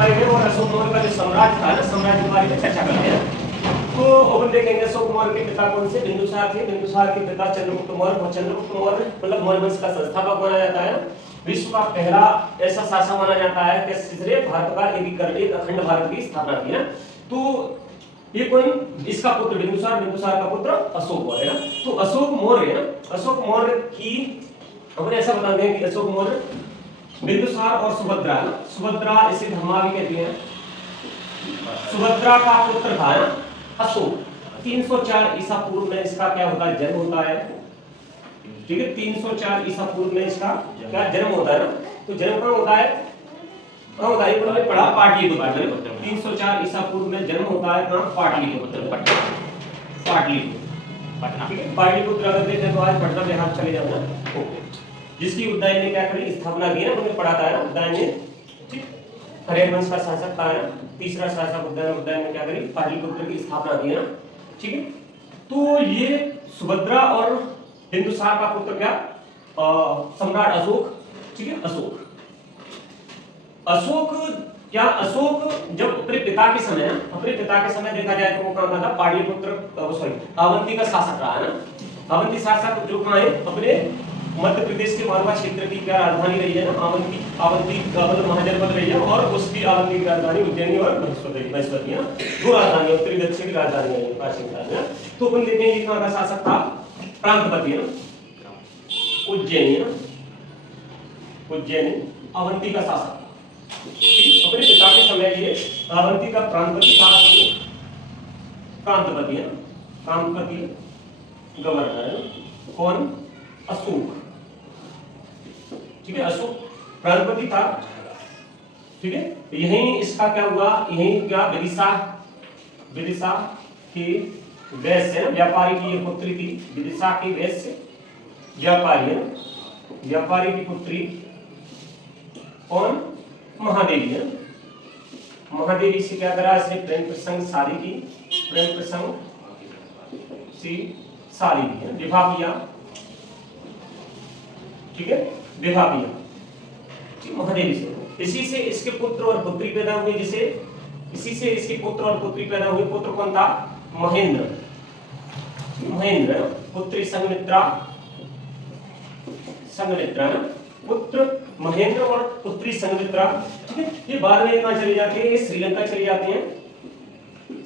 बारे में और अशोक मौर्य का जो साम्राज्य था ना, साम्राज्य के बारे में चर्चा करते हैं। तो अपन देखेंगे अशोक मौर्य के पिता कौन से? बिंदुसार थे। बिंदुसार के पिता चंद्रगुप्त मौर्य, और चंद्रगुप्त मौर्य मतलब मौर्य वंश का संस्थापक माना जाता है। विश्व का पहला ऐसा शासक माना जाता है कि जिसने भारत का एकीकरण, एक अखंड भारत की स्थापना की है। तो ये कौन? इसका पुत्र बिंदुसार, बिंदुसार का पुत्र अशोक मौर्य है। तो अशोक मौर्य, अशोक मौर्य की अपन ऐसा बताते हैं कि अशोक मौर्य बिंदुसार और सुभद्रा, सुभद्रा इसे धर्मा भी कहते हैं, सुभद्रा का पुत्र था अशोक। 304 ईसा पूर्व में इसका क्या होता है? जन्म होता है। ठीक है, 304 ईसा पूर्व में इसका क्या जन्म होता है ना? तो जन्म कहाँ होता है? कहाँ होता है? ये पढ़ा पाटलिपुत्र में। 304 ईसा पूर्व में जन्म होता है कहाँ? पाटलिपुत्र, पाटलिपुत्र अगर देखें तो आज पटना बिहार चले जाओ ना, जिसकी उदयन ने क्या करी? स्थापना की ना, उन्होंने पढ़ा था ना उदयन ने। ठीक, हरेन वंश का शासक था ना, तीसरा शासक उदयन, उदयन ने क्या करी? पाटलिपुत्र की स्थापना की ना। ठीक है, तो ये सुभद्रा और बिंदुसार का पुत्र क्या? सम्राट अशोक। ठीक है, अशोक, अशोक क्या? अशोक जब अपने पिता के समय, अपने पिता के समय देखा जाए तो वो कहाँ था? पाटलिपुत्र, सॉरी अवंती का शासक रहा है ना। अवंती शासक जो कहाँ है? अपने मध्य प्रदेश के मालवा क्षेत्र की क्या राजधानी रही है ना? अवंती, अवंती मतलब महाजनपद रही है, और उसकी अवंती की राजधानी उज्जैनी और महेश्वरी है। दो राजधानी, उत्तरी दक्षिण की राजधानी है प्राचीन काल में। तो अपन देखते हैं ये कहाँ का शासक था? प्रांतपति है, उज्जैनी है, उज्जैनी अवंती का शासक। अपने पिता के समय ये अवंती का प्रांतपति था, प्रांतपति है, प्रांतपति गवर्नर है। कौन? अशोक। ठीक है, अशोक प्रांतपति था। ठीक है, यही इसका क्या हुआ? यही क्या? विदिशा, विदिशा की वैश्य है, व्यापारी की ये पुत्री थी। विदिशा की वैश्य व्यापारी है, व्यापारी की पुत्री कौन? महादेवी है। महादेवी से क्या करा? इसने प्रेम प्रसंग शादी की, प्रेम प्रसंग सी शादी की है, विवाह किया। ठीक है, विवाह किया महादेवी से। इसी से इसके पुत्र और पुत्री पैदा हुए, जिसे इसी से इसके पुत्र और पुत्री पैदा हुए। पुत्र कौन था? महेंद्र, महेंद्र, पुत्री संघमित्रा, संघमित्रा ना, पुत्र महेंद्र और पुत्री संघमित्रा। ठीक है, ये बाद में कहां चली जाती है? ये श्रीलंका चली जाती है।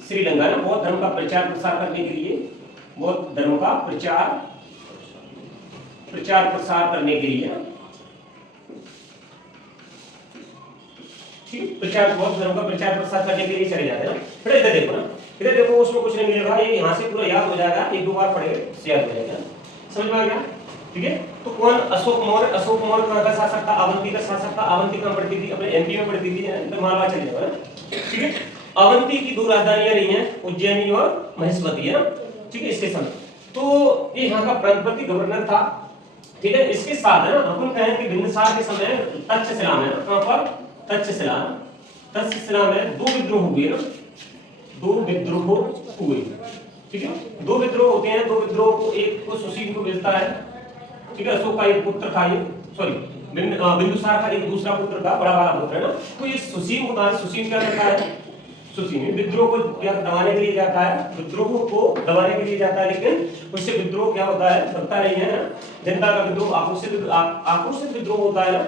श्रीलंका ना बौद्ध धर्म का प्रचार प्रसार करने के लिए, बौद्ध धर्म का प्रचार प्रसार करने के लिए, ठीक, बौद्ध धर्म का प्रचार प्रसार करने के लिए चले जाते हैं ना। फिर इधर देखो ना, इधर देखो, उसमें कुछ नहीं मिलेगा, ये यहाँ से पूरा याद हो जाएगा, एक दो बार पढ़ेंगे याद हो जाएगा। समझ में आ गया? ठीक है, तो कौन? अशोक मौर्य। अशोक मौर्य कहाँ का शासक था? अवंती का शासक था। अवंती कहाँ पड़ती थी? अपने एमपी में पड़ती थी, तो मालवा चले जाओ। ठीक है, अवंती की दो राजधानियां रही हैं, उज्जैनी और महेश्वरी है। ठीक है, इसके समय तो ये यहाँ का प्रांतपति गवर्नर था। ठीक है, इसके साथ है ना अपन कहें कि बिंदुसार के समय तक्षशिला में, कहां पर? तक्षशिला, तक्षशिला में दो विद्रोह हुए ना, दो विद्रोह हुए। ठीक है, दो विद्रोह होते हैं। दो विद्रोह को, एक को सुशील को मिलता है। ठीक है, अशोक का एक पुत्र था, ये सॉरी बिंदुसार का एक दूसरा पुत्र था, बड़ा वाला पुत्र है ना। तो ये सुशील होता है। सुशील क्या करता है? सुशील विद्रोह को क्या दबाने के लिए जाता है? विद्रोह को दबाने के लिए जाता है, लेकिन उससे विद्रोह क्या होता है? बनता नहीं है ना। जनता का विद्रोह, आक्रोशित विद्रोह होता है ना।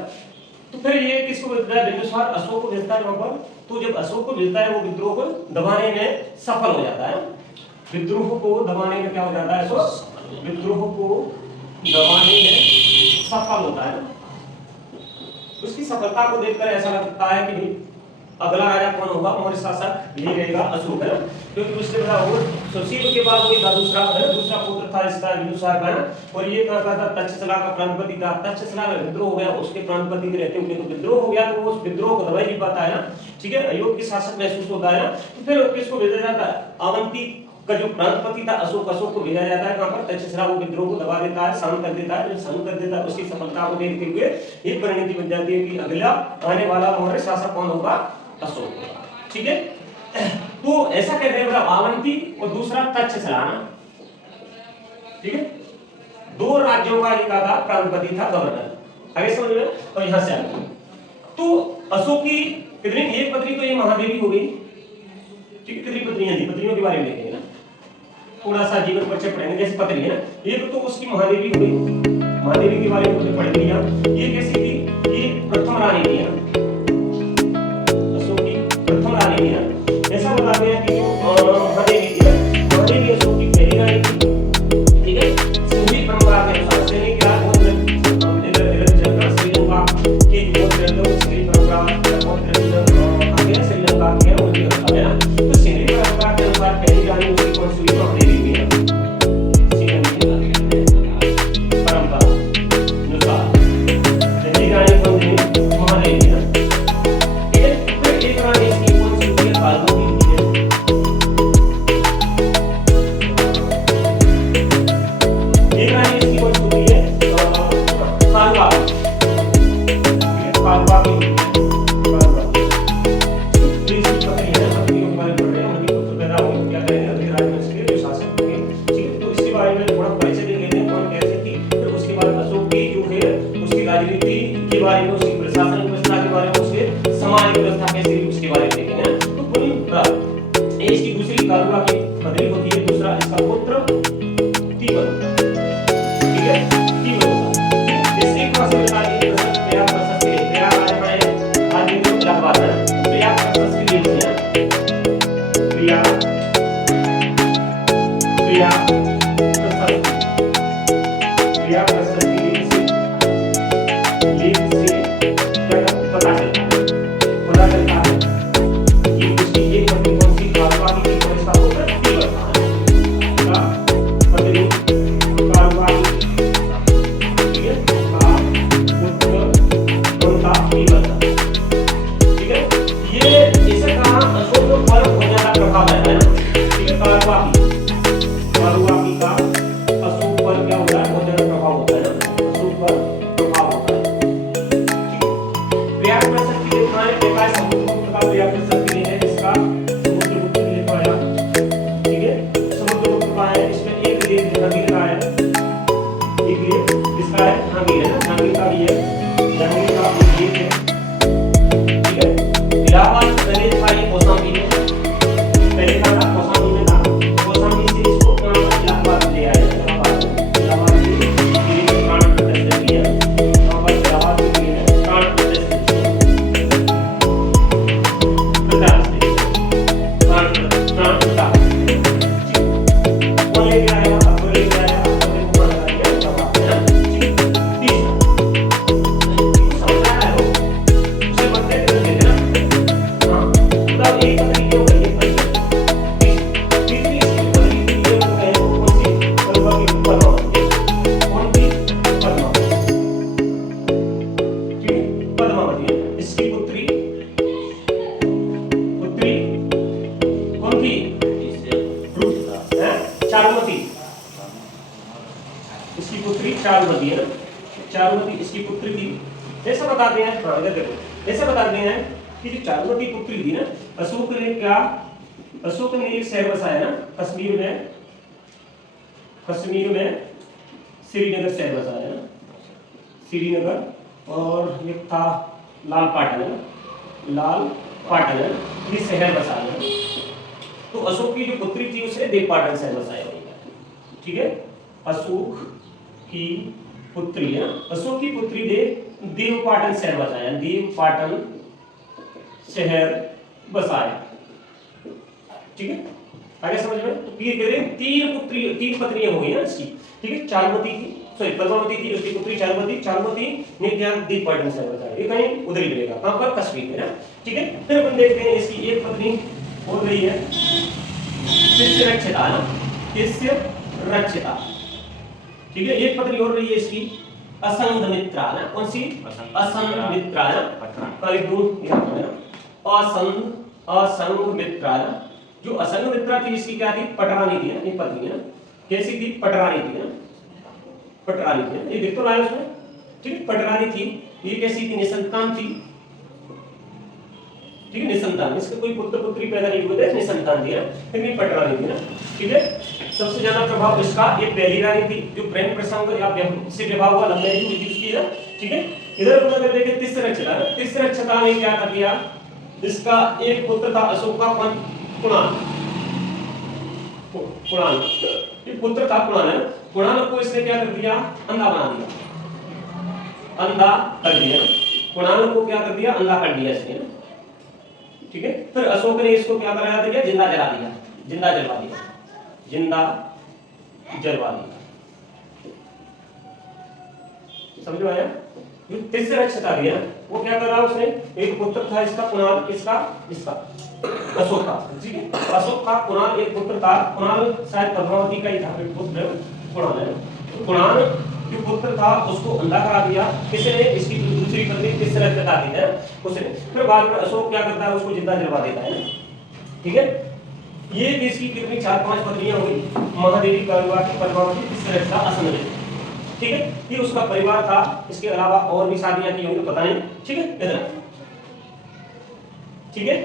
तो फिर ये किसको मिलता है? बिंदुसार अशोक को मिलता है वहां पर। तो जब अशोक को मिलता है, वो विद्रोह को दबाने में सफल हो जाता है। विद्रोह को दबाने में क्या हो जाता है? तो विद्रोह को दबाने में सफल होता है। उसकी सफलता को देखकर ऐसा लगता है कि नहीं, अगला राजा कौन होगा? मौर्य शासक ये रहेगा अशोक है, क्योंकि उसने बड़ा और सुशील के बाद वही दूसरा पुत्र था इसका, बिंदुसार का। और ये कहा था तक्षशिला का प्रांतपति था। तक्षशिला में विद्रोह हो गया, उसके प्रांतपति के रहते हुए तो विद्रोह हो गया, तो वो उस विद्रोह को दबा नहीं पाता है ना। ठीक है, अयोग्य शासक महसूस होता है ना। तो फिर किसको भेजा जाता है? अवंती का जो प्रांतपति था अशोक, अशोक को भेजा जाता है। कहां पर? तक्षशिला। वो विद्रोह को दबा देता है, शांत कर देता है। जब शांत कर देता है, उसकी सफलता को देखते हुए ये परिणति बन जाती है कि अगला आने वाला मौर्य शासक कौन होगा? अशोक। ठीक है, तो ऐसा कहते हैं अवंती और दूसरा तक्षशिला ना। ठीक है, दो राज्यों का एक प्रांतपति था, गवर्नर। आगे समझ में? और यहां से आगे तो अशोक की कितनी, एक पत्नी तो ये महादेवी हो गई, ठीक है। कितनी पत्नियां थी, पत्नियों के बारे में देखेंगे ना, थोड़ा सा जीवन परिचय पढ़ेंगे। जैसे पत्नी है ना, एक तो उसकी महादेवी हो गई, महादेवी के बारे में पढ़ लिया। ये कैसी थी, ये प्रथम रानी थी ना, अशोक की प्रथम रानी थी ना। ऐसा बताते हैं कि महादेवी थी ना, महादेवी अशोक की पहली रानी थी, ठीक है। सिंधी परंपरा के अनुसार सैनिक राज श्रीलंका की सिंधी परंपरा श्रीलंका के उनकी है ना। तो सिंधी परंपरा के अनुसार पहली रानी उसकी कौन सी हुई, महादेवी थी ना। अशोक ने एक शहर बसाया ना कश्मीर में श्रीनगर शहर बसाया ना, श्रीनगर, और एक था लाल पाटन है, ये शहर बसाया। तो अशोक की जो पुत्री थी उसे देवपाटन शहर बसाया, ठीक है। अशोक की पुत्री है ना, अशोक की पुत्री देवपाटन शहर बसाया, देवपाटन शहर बसाया, ठीक है। आगे समझ में, तो तीन पत्नियां हो गई ना इसकी, ठीक है। चारुमती की, सॉरी पद्मावती थी उसकी पुत्री चारुमती ने क्या देवपाटन शहर बसाया। ये कहीं उधर ही मिलेगा, कहां पर, कश्मीर में ना, ठीक है। फिर अपन देखते हैं इसकी एक पत्नी हो रही है तिस्रक्षिता ना, तिस्रक्षिता, ठीक है। एक पत्नी हो रही है इसकी असंघमित्रा ना, कौन सी, असंघमित्रा ना, असंघमित्रा ना। जो असंघमित्रा थी इसकी क्या थी, पटरानी थी ना, ये पत्नी है ना, कैसी थी, पटरानी थी ना, पटरानी थी ना, ये देख तो रहा है उसमें, ठीक है। पटरानी थी, ये कैसी थी, निसंतान थी, ठीक है, निसंतान, इसके कोई पुत्र पुत्री पैदा नहीं हुए थे, निसंतान थी ना, लेकिन पटरानी थी ना, ठीक है। सबसे ज्यादा प्रभाव इसका ये पहली रानी थी, जो प्रेम प्रसंग या से विवाह हुआ, लव मैरिज हुई थी उसकी ना, ठीक है। इधर अपन अगर देखें तिस्रक्षता ने क्या कर दिया, इसका एक पुत्र था अशोक का, कौन? कुणाल। कुणाल ये पुत्र था कुणाल है। कुणाल को इसने क्या कर दिया? अंधा बना दिया, अंधा कर दिया। कुणाल को क्या कर दिया? अंधा कर दिया इसने, ठीक है। फिर अशोक ने इसको क्या करा दिया? जिंदा जला दिया, जिंदा जलवा दिया, जिंदा जलवा दिया। समझ में आया? जो तीसरा क्षता दिया वो क्या कर रहा है उसने? एक पुत्र था इसका कुणाल, किसका? इसका अशोक का, ठीक है। अशोक का कुणाल एक पुत्र था। कुणाल शायद पद्मावती का ही था पुत्र, कुणाल है। तो कुणाल जो पुत्र था उसको अंधा करा दिया किसने? इसकी दूसरी पत्नी तीसरा क्षता दी है उसने। फिर बाद में अशोक क्या करता है? उसको जिंदा जलवा देता है, ठीक है। ये इसकी कितनी 4-5 पत्नियां हुई। महादेवी, करुणावती, पद्मावती, तीसरा क्षता, असंगठित, ठीक है। ये उसका परिवार था। इसके अलावा और भी शादियां की होंगी, पता नहीं, ठीक है। इतना, ठीक है।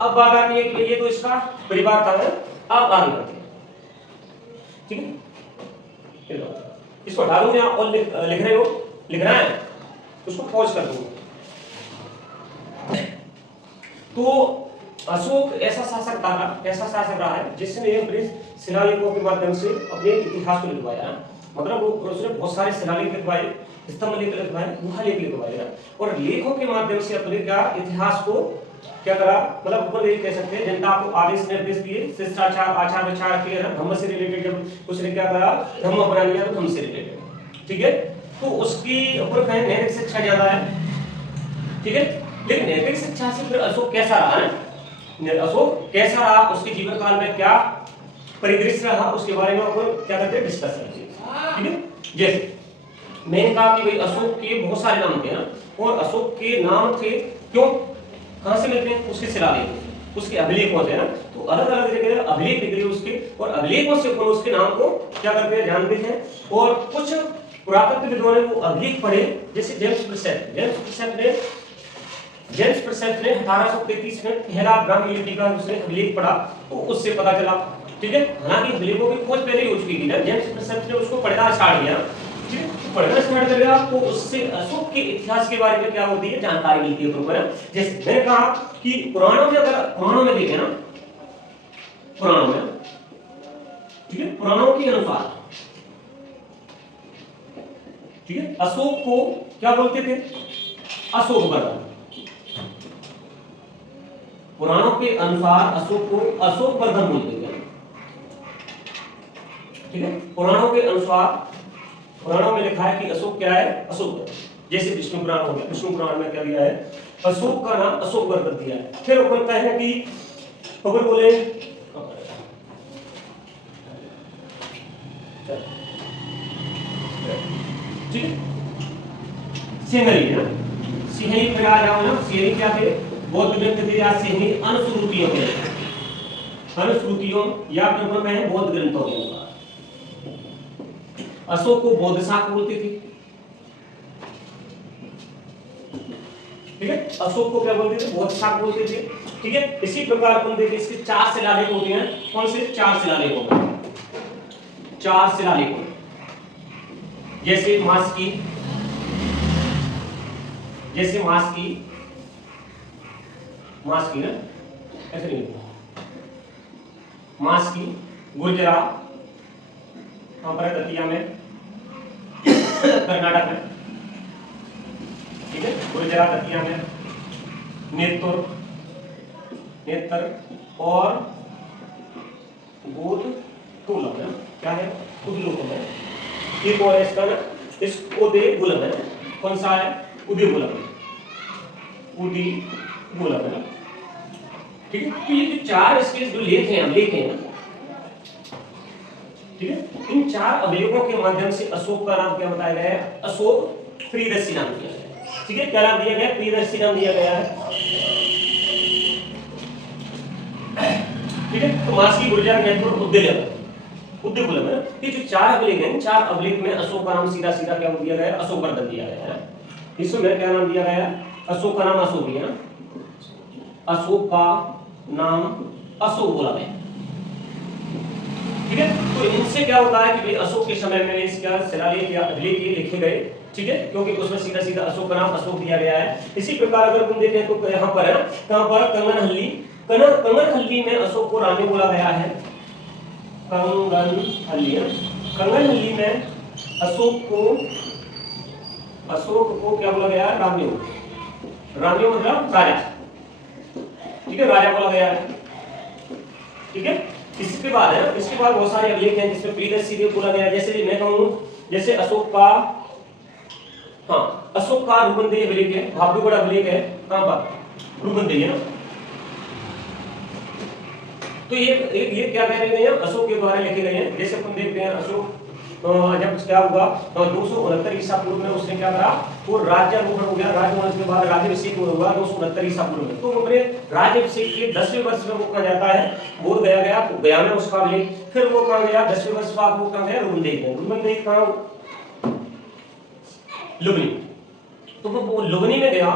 अब बात आती है कि ये तो इसका परिवार था। अब आगे बढ़ते हैं, ठीक है। इसको हटा दूं या और लिख रहे हो? लिखना है उसको पॉज कर दूं। तो अशोक ऐसा शासक रहा है जिसने अपने शिलालेखों के माध्यम से अपने इतिहास को लिखवाया। मतलब उसने बहुत सारे शिलालेख लिखवाए, स्तंभ लेख लिखवाए, गुहा लेख लिखवाए, और लेखों के माध्यम से अपने क्या इतिहास को क्या करा? मतलब ऊपर ये कह सकते हैं जनता को आदेश निर्देश दिए, शिष्टाचार, आचार विचार के धर्म से रिलेटेड। जब उसने क्या करा? धर्म अपना लिया तो धर्म से रिलेटेड, ठीक है। तो उसकी ऊपर कहीं नैतिक शिक्षा ज्यादा है, ठीक है। लेकिन नैतिक शिक्षा से फिर अशोक कैसा रहा है? अशोक कैसा रहा? उसके जीवन काल में क्या परिदृश्य रहा? उसके बारे में अपन क्या करते हैं? डिस्कस करते हैं, ठीक है। जैसे मैंने कहा कि भाई अशोक के बहुत सारे नाम थे ना, और अशोक के नाम थे क्यों? कहां से मिलते हैं? उसके शिलालेख, उसके अभिलेखों से ना। तो अलग अलग जगह अभिलेख निकले उसके, और अभिलेखों से अपन उसके नाम को क्या करते हैं? जानते हैं। और कुछ पुरातत्वविदों ने वो अभिलेख पढ़े, जैसे जेम्स प्रिसेप्ट ने 1833 में पहला ब्राह्मी लिपि का उसने अभिलेख पढ़ा, तो उससे पता चला, ठीक है। हालांकि अभिलेखों की खोज पहले ही हो चुकी थी ना, जेम्स प्रिसेप्ट ने उसको पढ़ना स्टार्ट किया, ठीक है। पढ़ना स्टार्ट कर दिया तो उससे अशोक के इतिहास के बारे में क्या होती है? जानकारी मिलती है ऊपर। जैसे मैंने कहा कि पुराणों में, अगर पुराणों में देखें ना, पुराणों में, ठीक है, पुराणों के अनुसार, ठीक है, अशोक को क्या बोलते थे? अशोक वर्धन। पुराणों के अनुसार अशोक को अशोक वर्धन बोलते थे, ठीक है। पुराणों के अनुसार, पुराणों में लिखा है कि अशोक क्या है? अशोक वर्धन। जैसे विष्णु पुराण हो गया, विष्णु पुराण में क्या दिया है? अशोक का नाम अशोक वर्धन दिया है। फिर बोलता है कि अगर बोले ठीक है, सिंहली है ना, सिंहली पे आ जाओ ना। सिंहली क्या थे? बौद्ध ग्रंथ थे, या सिंहली अनुश्रुतियों के, अनुश्रुतियों या प्रबंध में है बौद्ध ग्रंथों के अनुसार। अशोक को बौद्ध शाक बोलते थे, ठीक है। अशोक को क्या बोलते थे? बौद्ध शाक बोलते थे, ठीक है। इसी प्रकार अपन देखिए इसके 4 शिलालेख होते हैं। कौन से 4 शिलालेख होते हैं? 4 शिलालेख, जैसे मास्की, जैसे मास्की ना, ऐसे नहीं, मास्की, गुर्जरा, कहां पर है? दतिया में, कर्नाटक में, ठीक है। गुर्जरा दतिया में, नेत्र और गोदतुलम है, क्या है? उदलोकम है। ये कौन है इसका ना? इस उदयगुलम है। कौन सा है? उदयगुलम, उदयगुलम है, ठीक है। तो ये जो 4 इसके जो लेख हैं, अभिलेख हैं, ठीक है, इन 4 अभिलेखों के माध्यम से अशोक का नाम क्या बताया गया है? अशोक प्रियदर्शी नाम दिया गया है, ठीक है। क्या नाम दिया गया? प्रियदर्शी नाम दिया गया है, ठीक है। तो मास्की, गुर्जर, नेत्र, उदयगुलम है। ये जो 4 अभिलेख हैं, 4 अभिलेख में अशोक का नाम सीधा सीधा क्या दिया गया है? अशोक वर्धन दिया गया है। इसमें क्या नाम दिया गया है? अशोक का नाम अशोक है ना, अशोक का नाम अशोक बोला गया, ठीक है। तो इनसे क्या होता है कि भाई अशोक के समय में इसका शिलालेख या अभिलेख ये लिखे गए, ठीक है, क्योंकि उसमें सीधा सीधा अशोक का नाम अशोक दिया गया है। इसी प्रकार अगर तुम देखें तो यहाँ पर है ना, कहां पर कंगनहल्ली, कंगनहल्ली में अशोक को रामे बोला गया है। कंगनहल्ली में अशोक को क्या बोला गया है? रामे मतलब राजा, ठीक है, राजा बोला गया है, ठीक है। इसके बाद है, इसके बाद बहुत सारे अभिलेख हैं जिसमें प्रियदर्शी देव बोला गया है। जैसे मैं कहूं, जैसे अशोक का रुबंदेही अभिलेख है, भाब्रूगढ़ अभिलेख है, कहां पर? रुबंदेही है ना। तो ये क्या कह रहे हैं? अशोक के द्वारा लिखे गए हैं। जैसे अपन देखते हैं अशोक जब क्या हुआ 269 ईसा पूर्व में उसने क्या करा? वो राज्यारोहण हो गया, राज्यारोहण के बाद राज्याभिषेक हुआ 269 ईसा पूर्व में। तो अपने राज्याभिषेक के 10वें वर्ष में वो कहा जाता है बोध गया, तो गया में उसका अभिलेख। फिर वो कहां गया? 10वें वर्ष बाद वो कहां गया? रुबंदेही कहां? लुबनी। तो वो लुबनी में गया,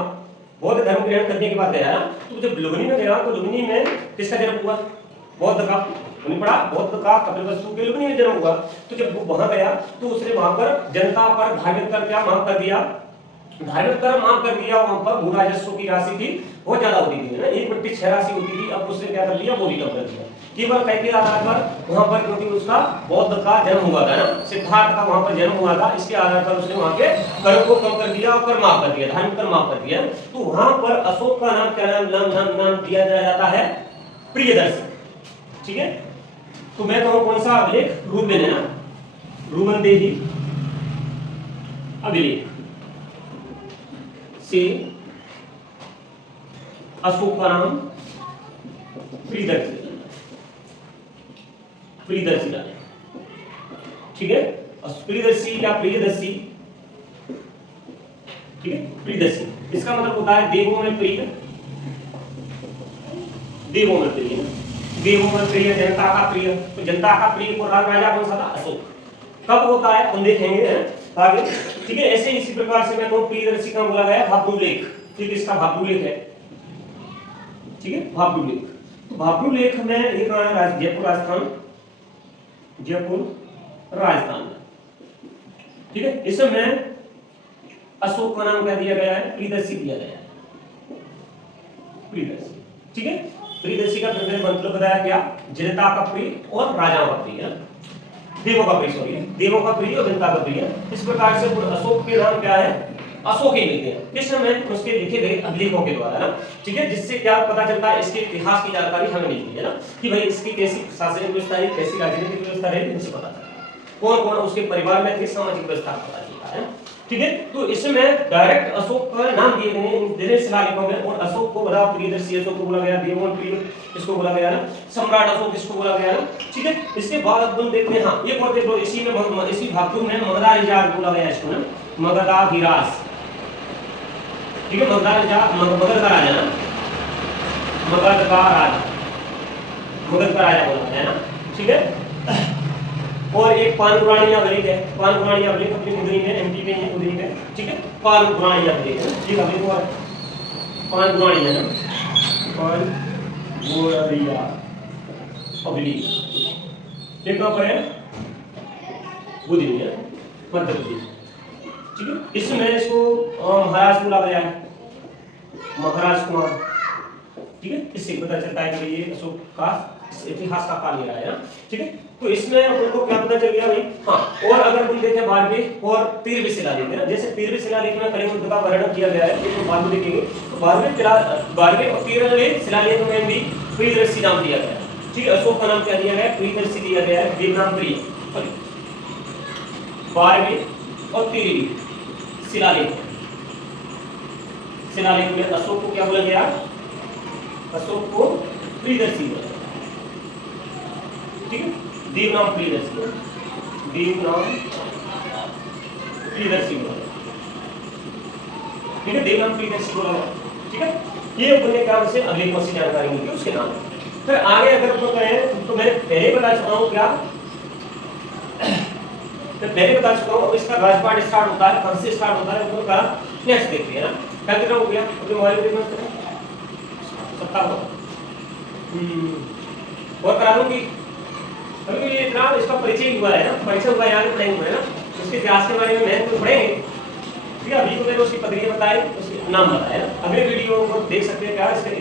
बौद्ध धर्म ग्रहण करने के बाद गया। तो जब लुबनी में गया तो लुबनी में किसका जन्म हुआ? बौद्ध का। उन्हें पढ़ा बौद्ध का कपिलवस्तु के लुबनी में जन्म हुआ। तो जब वो वहां गया तो उसने वहां पर जनता पर धार्मिक कर क्या मांग कर दिया? धार्मिक कर मांग कर दिया। वहां पर भू राजस्व की राशि थी बहुत ज्यादा होती थी ना, 1/6 राशि होती थी। अब उसने क्या कर दिया? वो भी कम कर दिया। केवल कैसे आधार पर? वहां पर क्योंकि उसका बौद्ध का जन्म हुआ था ना, सिद्धार्थ का वहां पर जन्म हुआ था, इसके आधार पर उसने वहां के कर को कम कर दिया और कर माफ कर दिया, धार्मिक कर माफ कर दिया। तो वहां पर अशोक का नाम क्या नाम दिया जाता है? प्रियदर्शी, ठीक है। तो मैं कहूं कौन सा अभिलेख? रुबंदेही है ना, रुबंदेही अभिलेख से अशोक का नाम प्रियदर्शी, ठीक है। प्रियदर्शी या प्रियदर्शी, ठीक है, प्रियदर्शी। इसका मतलब होता है देवों में प्रिय, देवों में प्रिय, देवों में प्रिय, जनता का प्रिय। तो जनता का प्रिय को राजा कौन सा था? अशोक। कब होता है हम देखेंगे आगे, ठीक है। ऐसे इसी प्रकार से मैं कहूं प्रियदर्शी का बोला गया भाब्रूलेख, ठीक है, इसका भाब्रूलेख है, ठीक है, भाब्रूलेख। तो भाब्रूलेख में एक जयपुर राजस्थान, जयपुर राजस्थान, ठीक है। इसमें अशोक का नाम क्या दिया गया है? प्रियदर्शी दिया गया है, प्रियदर्शी, ठीक है। प्रियदर्शी का मतलब बताया क्या? जनता का प्रिय और राजाओं का प्रिय, देवों का प्रिय, सॉरी, देवों का प्रिय और जनता का प्रिय। इस प्रकार से अशोक के नाम क्या है? अशोक ही मिलते हैं किस समय? उसके लिखे गए अभिलेखों के द्वारा ना, ठीक है। जिससे क्या पता चलता है? इसके इतिहास की जानकारी हमें मिलती है ना, कि भाई इसकी कैसी प्रशासनिक व्यवस्था है, कैसी राजनीतिक व्यवस्था है, इनसे पता चलता है। कौन कौन उसके परिवार में थे, सामाजिक व्यवस्था पता चलता है, ठीक है। तो इसमें डायरेक्ट अशोक का नाम दिए गए हैं दिनेश शिलालेखों में। और अशोक को बड़ा प्रियदर्शी अशोक को बोला गया, देवों प्रिय इसको बोला गया ना, सम्राट अशोक इसको बोला गया ना, ठीक है। इसके बाद अपन देखते हैं, हाँ एक और देख लो, इसी में इसी भागतु में मगधाधिराज बोला गया इसको ना, मगधाधिराज, ठीक है। मगध का राजा ना, मगध का राजा बोला गया ना, ठीक है। और एक पानपुराणी अभिलेख है, पानपुराणी अभिलेख अपनी उदरी में, एमपी में है, उदरी में, ठीक है। पानपुराणी अभिलेख है, ठीक है, अभिलेख है पानपुराणी है ना, पानपुराणी अभिलेख ये कहां पर है? उदरी में, मध्य प्रदेश, ठीक है। इसमें इसको महाराज बोला गया है, महाराज कुमार, ठीक है। इससे पता चलता है कि ये अशोक का इतिहास का काल रहा है ना, ठीक है। तो इसमें आपको क्या पता चल गया भाई? हाँ, और अगर तुम देखें 12वें और 13वें शिलालेख है ना, जैसे 13वें शिलालेख में कलिंग युद्ध का वर्णन किया गया है, तो बाद में देखेंगे। तो 12वें और 13वें शिलालेख में भी प्रियदर्शी नाम दिया गया है, ठीक है। अशोक का नाम क्या दिया गया है? प्रियदर्शी दिया गया है, देवनाम प्रिय। 12वें और 13वें शिलालेख में अशोक को क्या बोला गया? अशोक को प्रियदर्शी बोला, ठीक है। देवनाम प्रियदर्शी, देवनाम प्रियदर्शी बोला, ठीक है, देवनाम प्रियदर्शी बोला, ठीक है। ये अपने काम से अभिलेखों से जानकारी मिलती है उसके नाम। फिर आगे अगर तो कहें तो मैंने पहले बता चुका हूं क्या, तो पहले बता चुका हूं। अब इसका राजपाट स्टार्ट होता है, कहां से स्टार्ट होता है उसका नेक्स्ट देखते हैं ना। क्या कितना हो गया अपने मोबाइल पे देखना है 17 और करा दूंगी क्योंकि ये इतना इसका परिचय हुआ है ना, परिचय हुआ यहाँ पे पढ़ेंगे ना, उसके इतिहास के बारे में महत्व पढ़ेंगे। ठीक है, अभी तो मैंने उसकी पदवी बताई, उसके नाम बताया। अगले वीडियो को देख सकते हैं क्या इसके